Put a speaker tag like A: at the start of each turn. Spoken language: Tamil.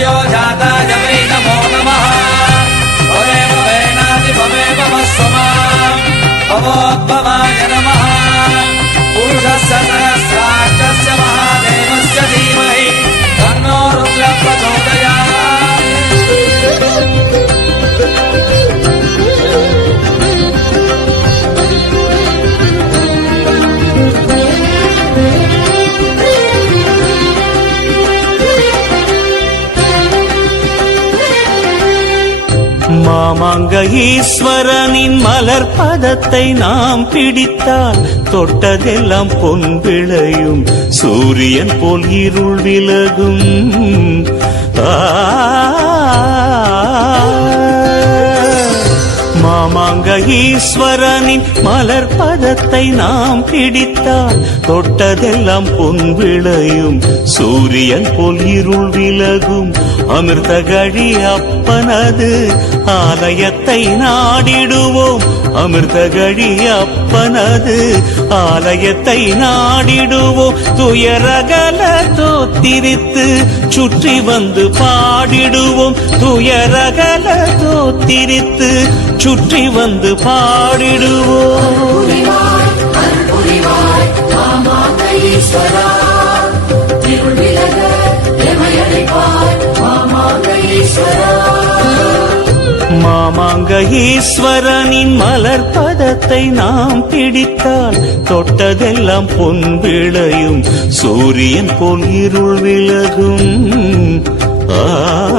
A: स्वामी सत्यो जाताय वै नमो नमः भवेम वेनाति भवेम वस्वमाम्
B: மாமாங்க ஈஸ்வரனின் மலர் பதத்தை நாம் பிடித்தால் தொட்டதெல்லாம் பொன் விளையும். சூரியன் போல் இருள் விலகும். ஆ மாமாங்க ஈஸ்வரனின் மலர் பதத்தை நாம் பிடித்தால் தொட்டதெல்லாம் பொன் விளையும். சூரியன் போல் இருள் விலகும். அமிர்த கழி அப்பனது. ஆலயத்தை நாடிடுவோம். அமிர்த கழி அப்பனது. ஆலயத்தை நாடிடுவோம் துயரகல தோத்திரித்து சுற்றி வந்து பாடிடுவோம். துயரகல தோத்திரித்து சுற்றி வந்து பாடிடுவோம்.
C: புரிவாய் அருள் ஈஸ்வரா இருள் விலக எமையடைப்பாய்
B: வாங்க ஈஸ்வரனின் மலர்பதத்தை நாம் பிடித்தால் தொட்டதெல்லாம் பொன் விளையும். சூரியன் போல் இருள் விலகும். ஆ.